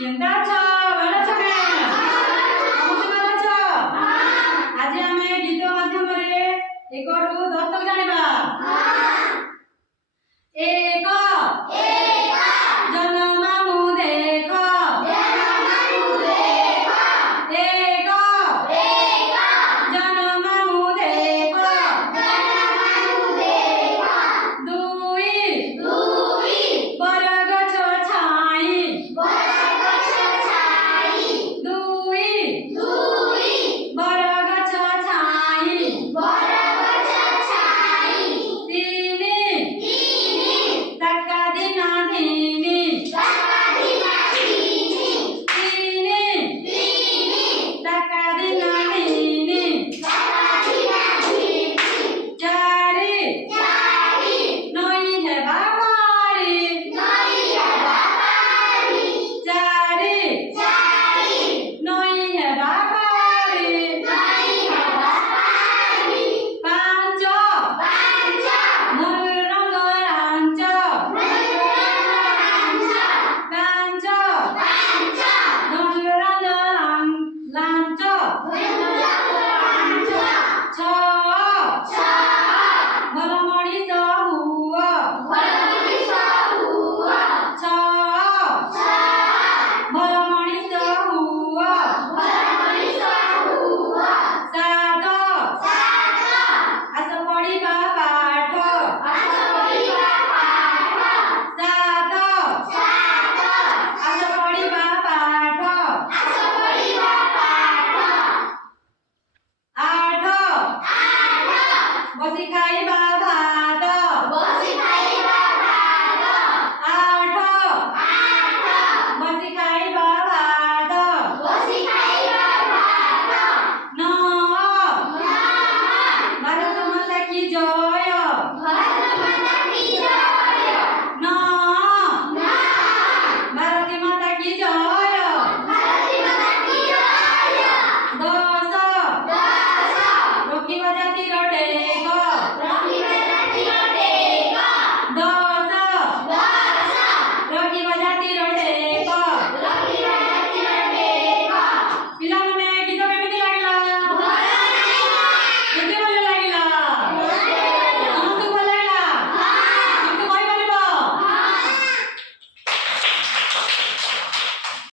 କେନ୍ତା ଅଛ? ଭଲ ଅଛ କେଁ? ସମସ୍ତେ ଭଲ ଅଛ? ଆଜି ଆମେ ଗୀତ ମାଧ୍ୟମରେ 1 ରୁ 10 ତକ ଜାଣିବା। ଏକ ଜନମାମୁ ଦେଖ, ଏକ ଜନମାମୁ ଦେଖ, ଦୁଇ ବରଗଛ ଛାଇ, ଦୁଇ ବରଗଛ ଛାଇ, ତିନି ତାକା ଦିନ ଧିନି, ତିନି ତାକା ଦିନ ଧିନି, ଚାରି ନଈ ହେବା ପାରି, ଚାରି ନଈ ହେବା ପାରି, ପାଞ୍ଚ ମୋର ରଙ୍ଗ ଲାଞ୍ଚ, ପାଞ୍ଚ ମୋର ରଙ୍ଗ ଲାଞ୍ଚ, ଛଅ ଭଲ ମଣିଷ ହୁଅ, ଛଅ ଭଲ ମଣିଷ ହୁଅ, ସାତ ଆସ ପଢିବା ପାଠ, ସାତ ଆସ ପଢିବା ପାଠ, ଆଠ ବସି ଖାଇବା ଭାତ, ଆଠ ବସି ଖାଇବା ଭାତ, ନଅ ଭାରତ ମାତା କି ଜୟ, ନଅ ଭାରତୀ ମାତା କି ଜୟ, 10 ରଖିବା ଜାତିର ଟେକ,